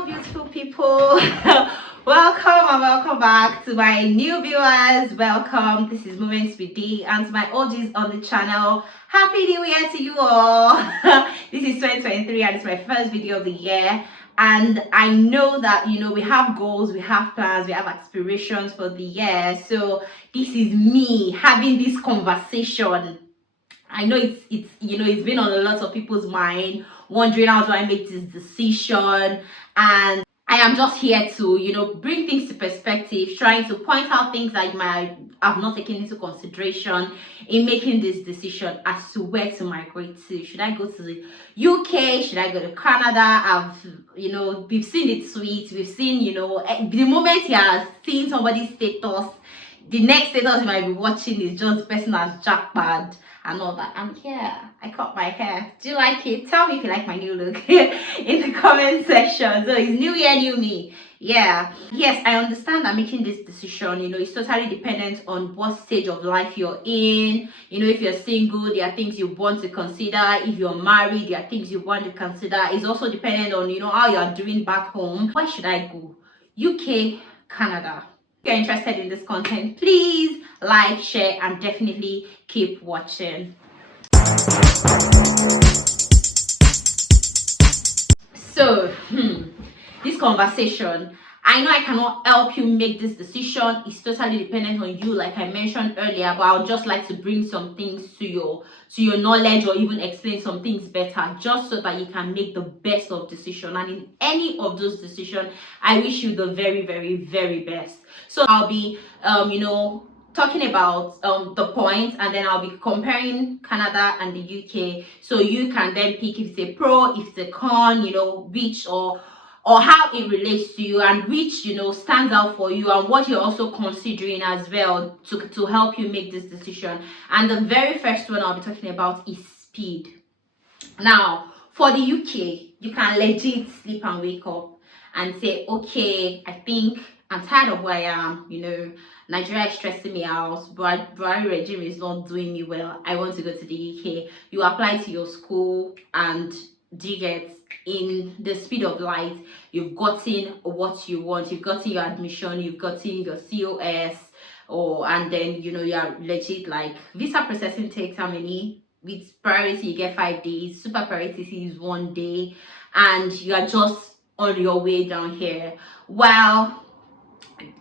Hello beautiful people. Welcome and welcome back to my new viewers. Welcome. This is Moments with D, and to my OGs on the channel, happy new year to you all. This is 2023 and it's my first video of the year, and I know that we have goals, we have plans, we have aspirations for the year. So this is me having this conversation. I know it's been on a lot of people's mind, wondering how do I make this decision, and I am just here to bring things to perspective, trying to point out things that you might have not taken into consideration in making this decision as to where to migrate to. Should I go to the UK? Should I go to Canada? We've seen it sweet. We've seen the moment you are seeing somebody's status, the next status you might be watching is just the person as jackpot and all that. And yeah, I cut my hair. Do you like it? Tell me if you like my new look in the comment section. So it's new year, new me. Yeah. Yes, I understand that making this decision, it's totally dependent on what stage of life you're in. If you're single, there are things you want to consider. If you're married, there are things you want to consider. It's also dependent on, how you're doing back home. Where should I go? UK, Canada. If you're interested in this content, please like, share, and definitely keep watching. So this conversation, I know I cannot help you make this decision. It's totally dependent on you, like I mentioned earlier, but I would just like to bring some things to your knowledge, or even explain some things better, just so that you can make the best of decision. And in any of those decisions, I wish you the very, very, very best. So I'll be talking about the points, and then I'll be comparing Canada and the UK, so you can then pick if it's a pro, if it's a con, which or how it relates to you, and which stands out for you, and what you're also considering as well to help you make this decision. And the very first one I'll be talking about is speed. Now for the UK, you can legit sleep and wake up and say, okay, I think I'm tired of where I am. Nigeria is stressing me out, but Buhari regime is not doing me well. I want to go to the UK. You apply to your school, and in the speed of light, you've gotten what you want. You've gotten your admission, you've gotten your COS, and then you're legit, like, visa processing takes how many? With priority you get 5 days, super priority is 1 day, and you are just on your way down here. While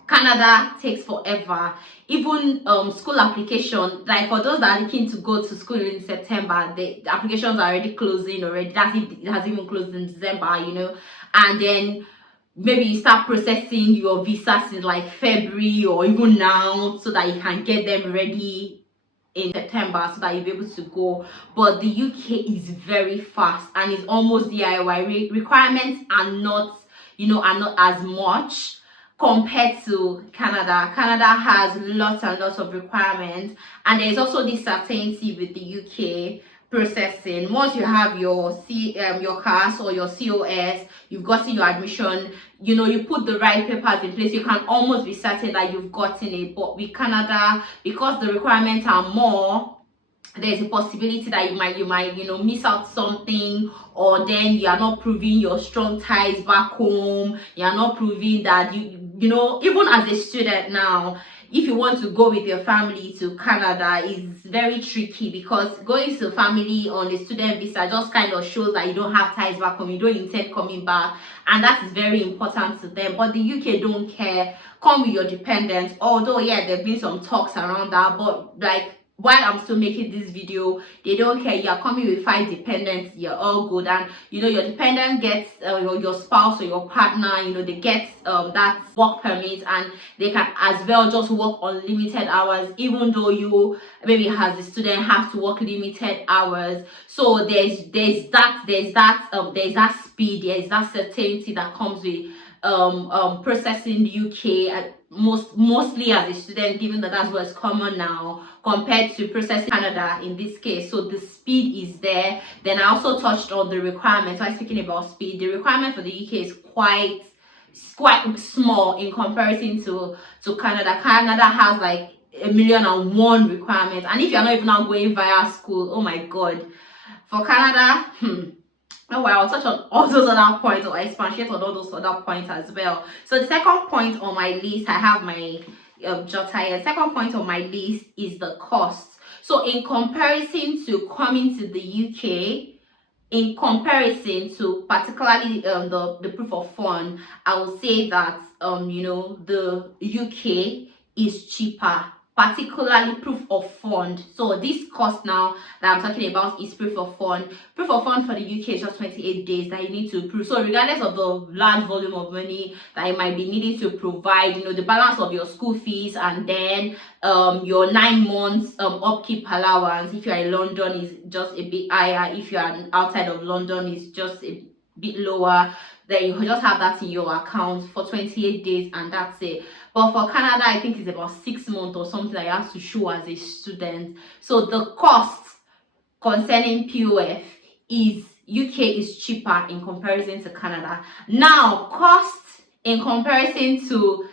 Canada takes forever. Even school application, like for those that are looking to go to school in September, the applications are already closing already. That's if it has even closed in December, and then maybe you start processing your visas in like February or even now, so that you can get them ready in September, so that you'll be able to go. But the UK is very fast, and it's almost DIY. Requirements are not as much compared to Canada. Canada has lots and lots of requirements, and there's also this certainty with the UK processing. Once you have your CAS or your COS, you've gotten your admission, you put the right papers in place, you can almost be certain that you've gotten it. But with Canada, because the requirements are more, there's a possibility that you might miss out something, or then you are not proving your strong ties back home. You are not proving that even as a student now, if you want to go with your family to Canada, is very tricky, because going to family on a student visa just kind of shows that you don't have ties back home, you don't intend coming back, and that is very important to them. But the UK don't care. Come with your dependents, although yeah, there have been some talks around that, but like, while I'm still making this video, they don't care. You're coming with 5 dependents, you're all good. And your dependent gets your spouse or your partner, they get that work permit, and they can as well just work unlimited hours, even though you maybe as a student have to work limited hours. So there's that speed, there's that certainty that comes with processing the UK, mostly as a student, given that that's what's common now, compared to processing Canada in this case. So the speed is there. Then I also touched on the requirements. I'm speaking about speed. The requirement for the UK is quite small in comparison to Canada. Canada has like 1,000,001 requirements, and if you're not even now going via school, oh my god. For Canada, Oh well, I'll touch on all those other points or expatiate on all those other points as well. So the second point on my list, I have my jotter here. Second point on my list is the cost. So in comparison to coming to the UK, in comparison to particularly the proof of fund, I would say that the UK is cheaper, particularly proof of fund. So this cost now that I'm talking about is proof of fund. Proof of fund for the UK is just 28 days that you need to prove. So regardless of the large volume of money that you might be needing to provide, the balance of your school fees, and then your 9 months upkeep allowance, if you're in London, is just a bit higher. If you are outside of London, it's just a bit lower. Then you just have that in your account for 28 days, and that's it. But for Canada, I think it's about 6 months or something that you have to show as a student. So the cost concerning POF is UK is cheaper in comparison to Canada. Now, costs in comparison to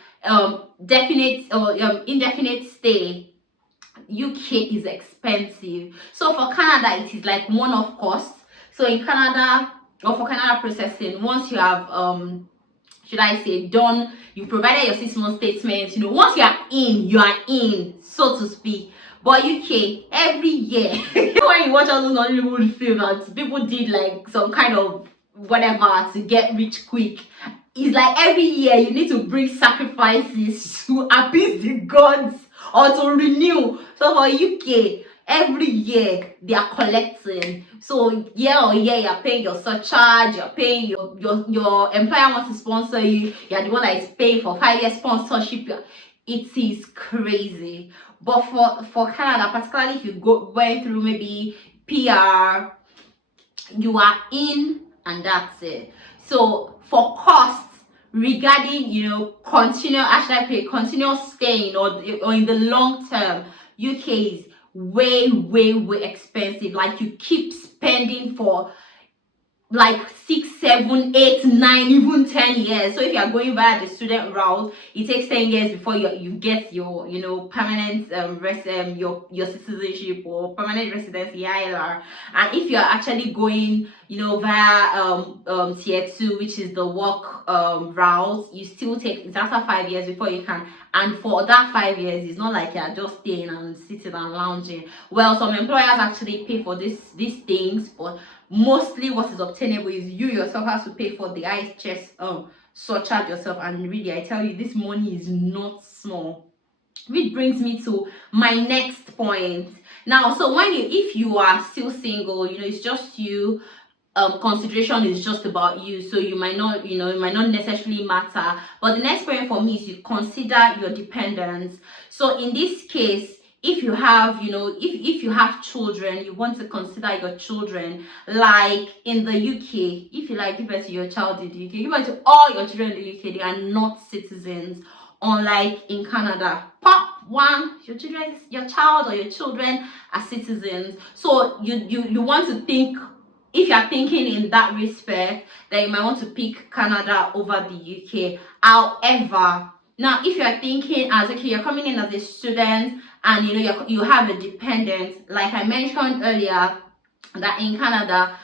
definite or indefinite stay, UK is expensive. So for Canada, it is like one-off costs. So in Canada, or for Canada processing, once you have should I say done, you provided your 6 month statement, once you are in, so to speak. But UK, every year, when you watch all those Hollywood films, people did like some kind of whatever to get rich quick. It's like every year you need to bring sacrifices to appease the gods or to renew. So for UK, every year they are collecting. So year on year you're paying your surcharge, you're paying your employer wants to sponsor you, you're the one that is paying for 5 year sponsorship. It is crazy. But for Canada, particularly if you went through maybe PR, you are in and that's it. So for costs regarding continuous staying or in the long term, UK is way expensive. Like you keep spending for like 6, 7, 8, 9, even 10 years. So if you are going via the student route, it takes 10 years before you get your permanent your citizenship or permanent residency, ILR. And if you are actually going via tier 2, which is the work route, you still take it's after 5 years before you can. And for that 5 years, it's not like you're just staying and sitting and lounging. Well, some employers actually pay for these things, but mostly what is obtainable is you yourself have to pay for the IHS surcharge yourself. And really, I tell you, this money is not small. Which brings me to my next point. Now, so if you are still single, it's just you, consideration is just about you, so you might not necessarily matter. But the next point for me is you consider your dependents. So in this case, if you have if you have children, you want to consider your children. Like in the UK, if you give birth to your child in the UK, give birth to all your children in the UK, they are not citizens. Unlike in Canada, pop one, your child or your children are citizens. So you want to think, if you're thinking in that respect, then you might want to pick Canada over the UK. However, now if you're thinking as okay, you're coming in as a student and you have a dependent, like I mentioned earlier, that in Canada,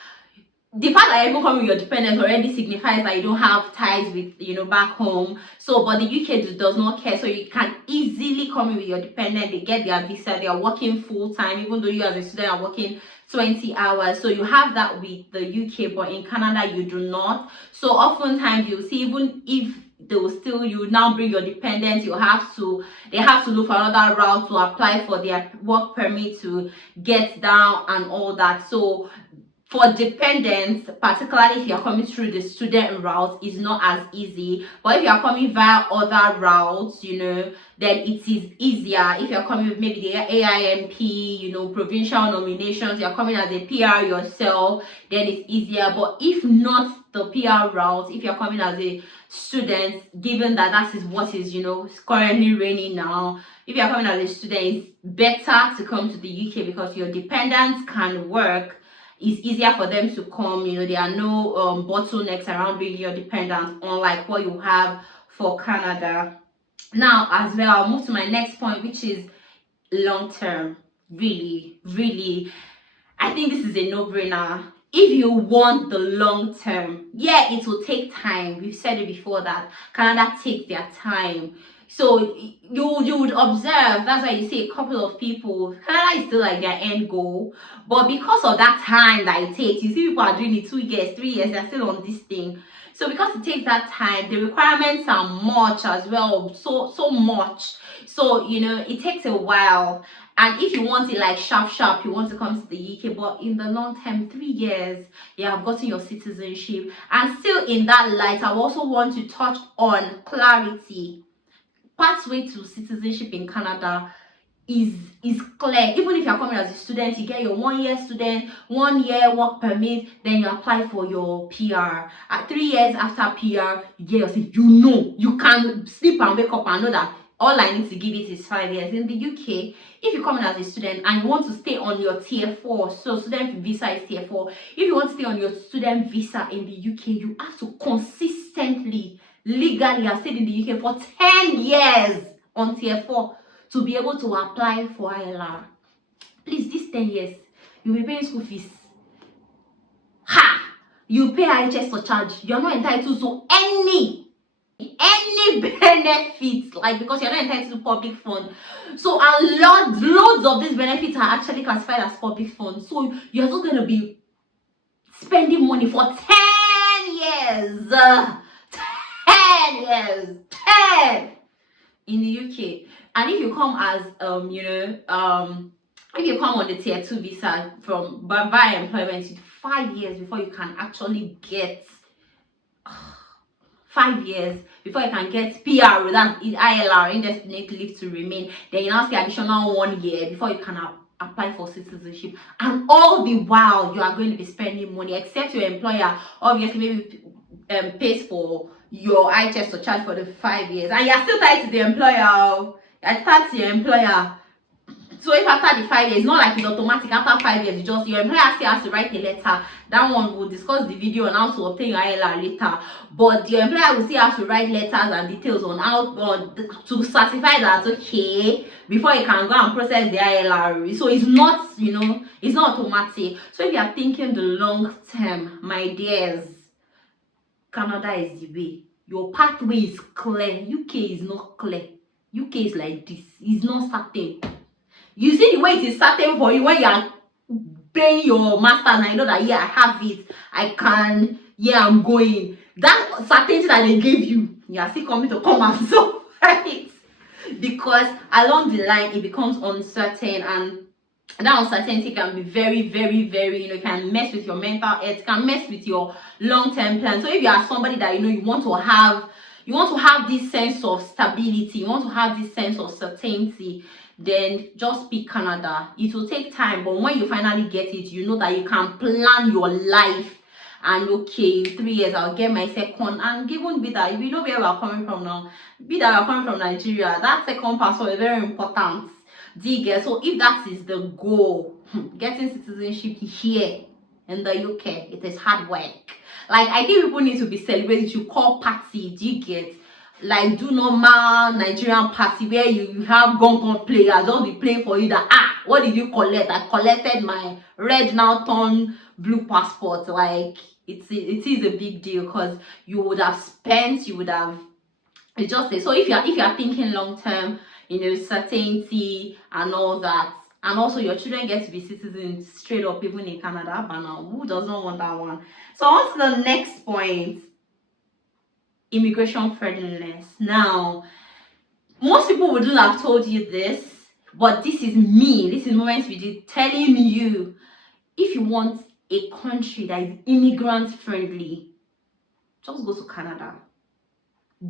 the fact that you're even coming with your dependent already signifies that you don't have ties with back home. So but the UK does not care, so you can easily come in with your dependent. They get their visa, they are working full time, even though you as a student are working 20 hours. So you have that with the UK, but in Canada you do not. So oftentimes you see, even if they will still, you now bring your dependents, they have to look for another route to apply for their work permit to get down and all that. So for dependents, particularly if you're coming through the student route, is not as easy. But if you're coming via other routes, then it is easier. If you're coming with maybe the AIMP, provincial nominations, you're coming as a PR yourself, then it's easier. But if not the PR route, if you're coming as a student, given that is what is currently reigning now, if you're coming as a student, it's better to come to the UK because your dependents can work. It's easier for them to come. There are no bottlenecks around bringing your dependents, unlike what you have for Canada. Now, as well, I'll move to my next point, which is long term. Really, I think this is a no-brainer. if you want the long term, yeah, it will take time. We've said it before that Canada takes their time. So you would observe, that's why you see a couple of people, Canada is still like their end goal, but because of that time that it takes, you see people are doing it 2 years, 3 years, they're still on this thing. So because it takes that time, the requirements are much as well, so much. So it takes a while. And if you want it like sharp, you want to come to the UK, but in the long term, 3 years, you have gotten your citizenship. And still in that light, I also want to touch on clarity. Pathway to citizenship in Canada is clear. Even if you're coming as a student, you get your 1 year student, 1 year work permit, then you apply for your PR. At 3 years after PR, you get your seat. You can sleep and wake up and know that all I need to give it is 5 years. In the UK, if you come in as a student and you want to stay on your tier 4, so student visa is tier 4. If you want to stay on your student visa in the UK, you have to consistently, legally have stayed in the UK for 10 years on tier 4 to be able to apply for ILR. Please, these 10 years, you'll be paying school fees. You pay IHS surcharge. You're not entitled to any benefits, like, because you're not entitled to public fund. So loads of these benefits are actually classified as public funds. So you're just going to be spending money for 10 years. 10 years. 10 in the UK. And if you come as if you come on the tier 2 visa from via employment, it's 5 years before you can actually get 5 years before you can get PR, that's ILR, indefinite leave to remain. Then you now see additional 1 year before you can apply for citizenship. And all the while, you are going to be spending money, except your employer obviously maybe pays for your IHS surcharge for the 5 years, and you're still tied to the employer. You're tied to your employer. So if after the 5 years, it's not like it's automatic. After 5 years, your employer still has to write a letter. That one will discuss the video on how to obtain your ILR later. But your employer will still have to write letters and details on how to certify that, okay, before you can go and process the ILR. So it's not, it's not automatic. So if you are thinking the long term, my dears, Canada is the way. Your pathway is clear. UK is not clear. UK is like this. It's not certain. You see the way it is certain for you when you are paying your masters and you know that, yeah, I have it, I can, yeah, I'm going. That certainty that they gave you, you are still coming to come and solve it. Because along the line, it becomes uncertain, and that uncertainty can be very, very, very, can mess with your mental health, can mess with your long-term plan. So if you are somebody that, you want to have this sense of stability, you want to have this sense of certainty, then just pick Canada. It will take time, but when you finally get it, you know that you can plan your life. And okay, in 3 years I'll get my second, and given be that, we know where we are coming from now, be that we are coming from Nigeria, that second passport is very important. So if that is the goal, getting citizenship here in the UK, it is hard work. Like, I think people need to be celebrated. You call party, do you get? Like, do normal Nigerian party where you have gun players, don't be playing for you that, what did you collect? I collected my red now turn blue passport. Like, it is a big deal, because you would have spent, it's just so if you're thinking long term, certainty and all that, and also your children get to be citizens straight up, even in Canada. But now, who does not want that one? So on to the next point, immigration friendliness. Now, most people wouldn't have told you this, but this is me. This is Moments with G telling you, if you want a country that is immigrant friendly, just go to Canada.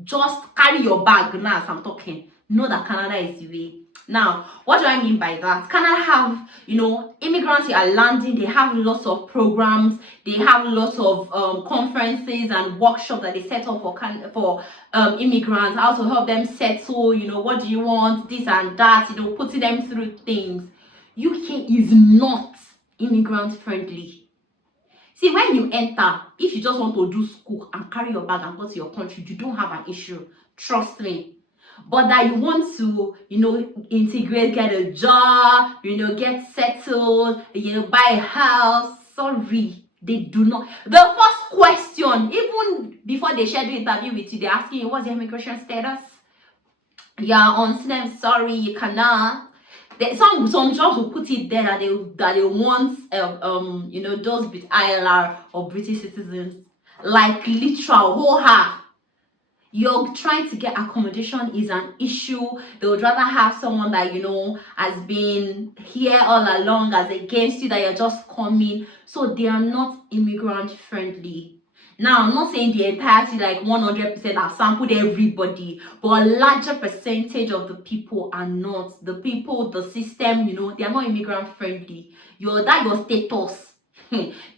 Just carry your bag now as I'm talking. Know that Canada is the way. Now, what do I mean by that? Canada have, immigrants are landing. They have lots of programs. They have lots of conferences and workshops that they set up for immigrants, how to help them settle, what do you want, this and that, putting them through things. UK is not immigrant friendly. See, when you enter, if you just want to do school and carry your bag and go to your country, you don't have an issue. Trust me. But that you want to, integrate, get a job, get settled, buy a house, sorry. They do not. The first question, even before they schedule interview with you, they're asking you, what's your immigration status? Yeah, on SNAP, sorry, you cannot. Some jobs will put it there that they want those with ILR or British citizens, like literal whole half. You're trying to get accommodation is an issue. They would rather have someone that has been here all along as against you, that you're just coming. So they are not immigrant friendly. Now, I'm not saying the entirety, like 100% have sampled everybody, but a larger percentage of the people are not. The people, the system, they are not immigrant friendly. Your status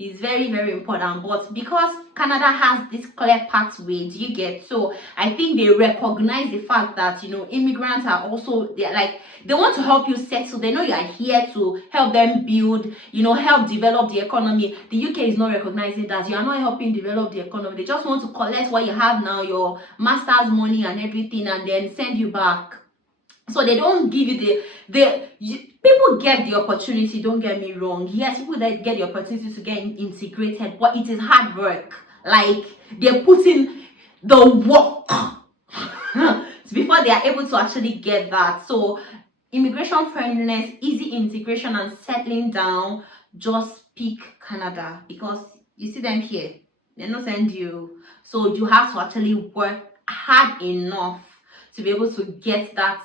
is very, very important. But because Canada has this clear pathway, do you get? So I think they recognize the fact that immigrants are also they want to help you settle. They know you are here to help them build, help develop the economy. The UK is not recognizing that you are not helping develop the economy. They just want to collect what you have now, your master's money and everything, and then send you back. So they don't give you people get the opportunity, don't get me wrong. Yes, people that get the opportunity to get integrated, but it is hard work. Like, they're putting the work before they are able to actually get that. So immigration friendliness, easy integration, and settling down, just pick Canada, because you see them here, they not send you. So you have to actually work hard enough to be able to get that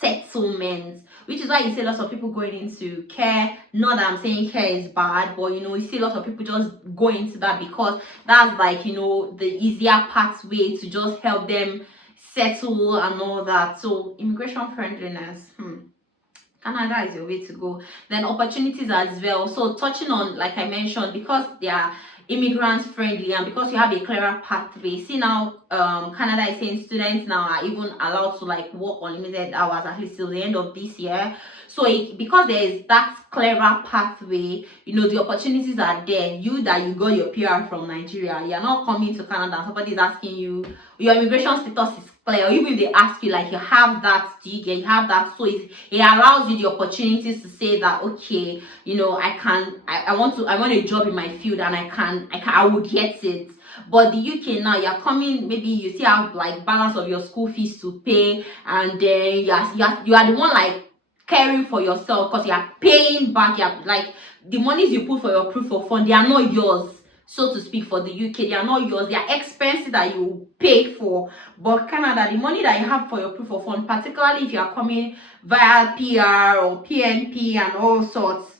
settlement, which is why you see lots of people going into care. Not that I'm saying care is bad, but you see lots of people just go into that because that's like the easier pathway to just help them settle and all that. So immigration friendliness, Canada is your way to go. Then opportunities as well. So touching on, like I mentioned, because they are immigrants friendly and because you have a clearer pathway. See now, Canada is saying students now are even allowed to work unlimited hours at least till the end of this year. So because there is that clearer pathway, the opportunities are there. You got your PR from Nigeria, you're not coming to Canada. Somebody is asking you, your immigration status is clear, or even if they ask you you have that, do you get, you have that. So it allows you the opportunities to say that, okay, I want a job in my field, and I will get it. But the UK now, you're coming, maybe you still have balance of your school fees to pay, and then you are the one caring for yourself, because you are paying back. The monies you put for your proof of fund, they are not yours, so to speak. For the UK, they are not yours. They are expenses that you pay for. But Canada, the money that you have for your proof of fund, particularly if you are coming via PR or PNP and all sorts,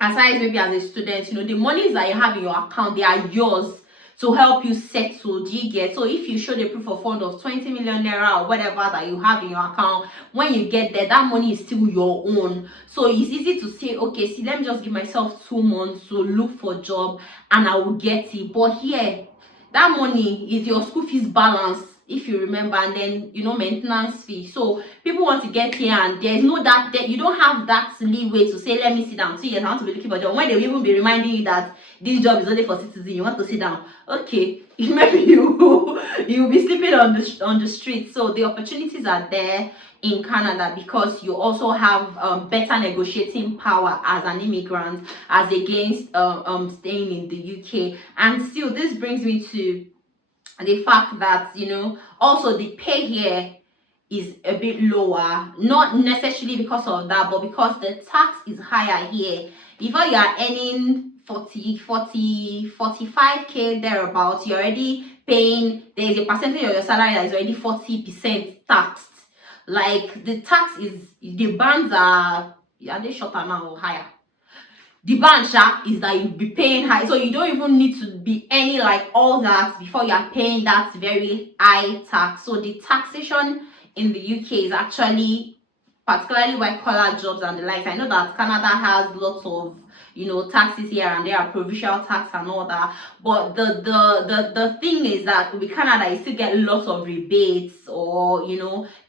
aside maybe as a student, the monies that you have in your account, they are yours to help you settle. Do you get? So if you show the proof of fund of 20 million naira or whatever that you have in your account, when you get there, that money is still your own. So it's easy to say, okay, see, let me just give myself 2 months to look for a job and I will get it. But here, that money is your school fees balance, if you remember, and then maintenance fee. So people want to get here, and there's no that you don't have that leeway to say, let me sit down 2 years, I want to be looking for a job, when they will even be reminding you that this job is only for citizens. You want to sit down, okay, maybe you'll be sleeping on the street. So the opportunities are there in Canada because you also have better negotiating power as an immigrant as against staying in the UK. And still, this brings me to the fact that also the pay here is a bit lower, not necessarily because of that, but because the tax is higher here. Before you are earning 45k thereabouts, you're already paying, there is a percentage of your salary that is already 40% taxed. The tax is, the bands are they shorter now or higher? The band is that you'll be paying high, so you don't even need to be any all that before you are paying that very high tax. So the taxation in the UK is actually, particularly white collar jobs and the likes. I know that Canada has lots of taxes here and there, provincial tax and all that, but the thing is that with Canada, you still get lots of rebates or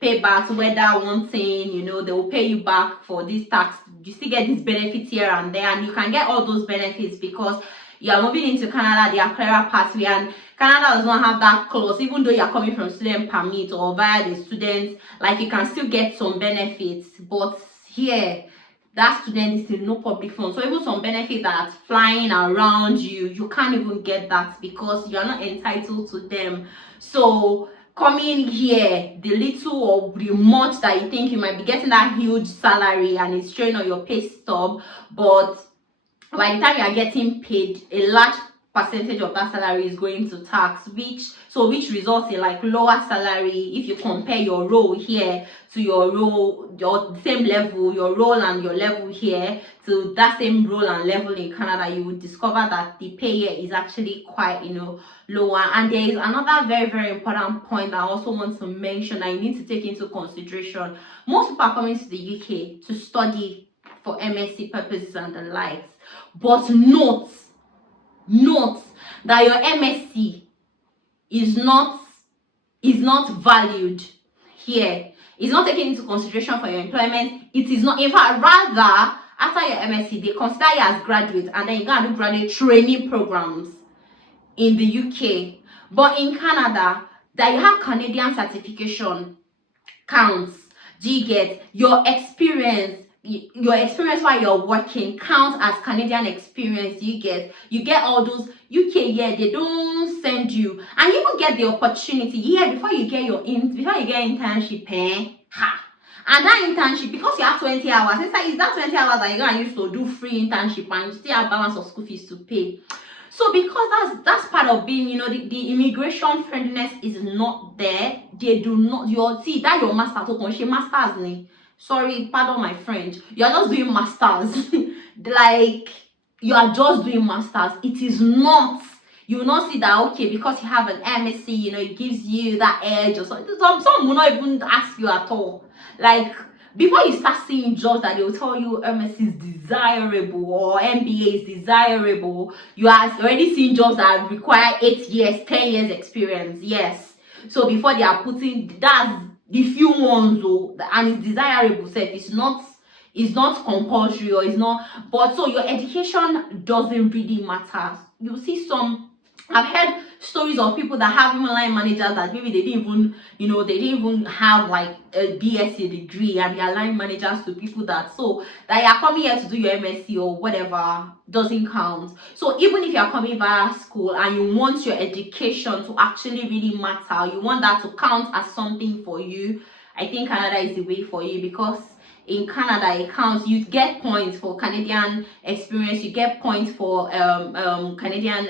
paybacks, whether one thing they will pay you back for this tax. You still get these benefits here and there, and you can get all those benefits because you are moving into Canada. They are clearer pathway, and Canada does not have that clause. Even though you are coming from student permit or via the students, you can still get some benefits. But here, that student is in no public fund. So even some benefit that's flying around you, you can't even get that because you're not entitled to them. So coming here, the little or the much that you think you might be getting that huge salary and it's showing on your pay stub, but by the time you are getting paid, a large percentage of that salary is going to tax, which results in like lower salary if you compare your role here to your role, your same level, your role and your level here to that same role and level in Canada. You will discover that the pay here is actually quite, lower. And there is another very, very important point I also want to mention that you need to take into consideration. Most people are coming to the UK to study for MSc purposes and the likes, but note that your MSc is not valued here. It's not taken into consideration for your employment. It is not. In fact, rather, after your MSc, they consider you as graduate, and then you go and do graduate training programs in the UK. But in Canada, that you have Canadian certification counts. Do you get your experience? Your experience while you're working counts as Canadian experience. You get all those UK, yeah, they don't send you, and you even get the opportunity, yeah, before you get internship, and that internship, because you have 20 hours, it's that 20 hours that you're gonna use to do free internship and you still have balance of school fees to pay. So because that's part of being, the immigration friendliness is not there. They do not, your master's, sorry, pardon my French, you are just doing masters. Like, you are just doing masters. It is not, you will not see that, okay, because you have an MSc, it gives you that edge or something. Some will not even ask you at all. Like, before you start seeing jobs that they will tell you MSc is desirable or MBA is desirable, you are already seeing jobs that require 8 years, 10 years experience. Yes. So before they are putting, that's the few ones though, and it's desirable. It's not compulsory or it's not, but so your education doesn't really matter. You see I've heard stories of people that have line managers that maybe they didn't even have like a BSc degree, and they are line managers to people that you are coming here to do your MSc or whatever doesn't count. So even if you are coming via school and you want your education to actually really matter, you want that to count as something for you, I think Canada is the way for you, because in Canada it counts. You get points for Canadian experience, you get points for Canadian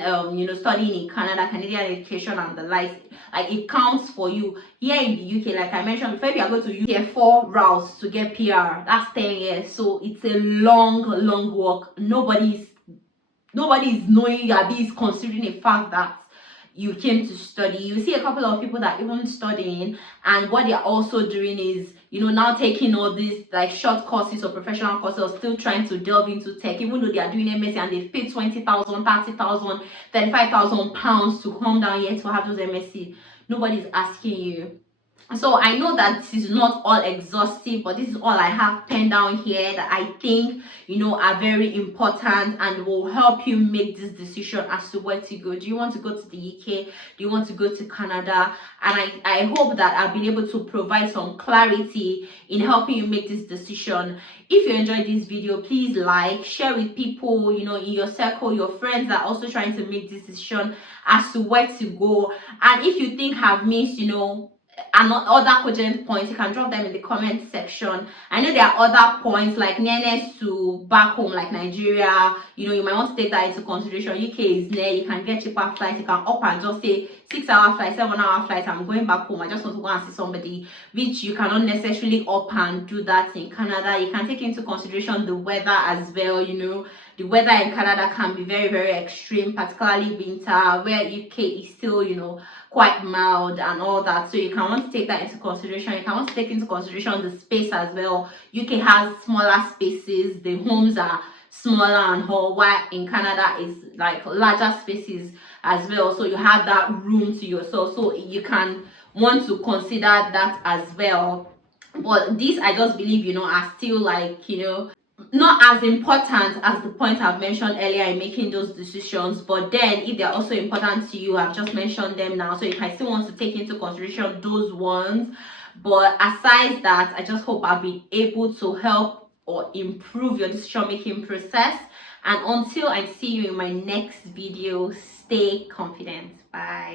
studying in Canada, Canadian education and the like it counts for you. Here in the UK, like I mentioned before, if you are going to UK, 4 routes to get PR, that's 10 years. So it's a long walk. Nobody is knowing you, is considering the fact that you came to study. You see a couple of people that even studying, and what they're also doing is now taking all these like short courses or professional courses, or still trying to delve into tech, even though they are doing MSc and they've paid 20,000, 30,000, 35,000 pounds to come down here to have those MSc. Nobody's asking you. So I know that this is not all exhaustive, but this is all I have penned down here that I think are very important and will help you make this decision as to where to go. Do you want to go to the UK? Do you want to go to Canada? And I hope that I've been able to provide some clarity in helping you make this decision. If you enjoyed this video, please share with people in your circle, your friends that are also trying to make this decision as to where to go. And if you think I've missed and other cogent points, you can drop them in the comment section. I know there are other points like nearness to back home, like Nigeria. You might want to take that into consideration. UK is near, you can get cheaper flights. You can up and just say 6-hour flight, 7-hour flight, I'm going back home, I just want to go and see somebody, which you cannot necessarily up and do that in Canada. You can take into consideration the weather as well. The weather in Canada can be very, very extreme, particularly winter, where UK is still quite mild and all that. So you can want to take that into consideration. You can want to take into consideration the space as well. UK has smaller spaces, the homes are smaller and all, while in Canada is like larger spaces as well. So you have that room to yourself. So you can want to consider that as well. But these, I just believe, are still not as important as the points I've mentioned earlier in making those decisions. But then if they're also important to you, I've just mentioned them now, so if I still want to take into consideration those ones. But aside that, I just hope I'll be able to help or improve your decision making process. And until I see you in my next video, stay confident. Bye.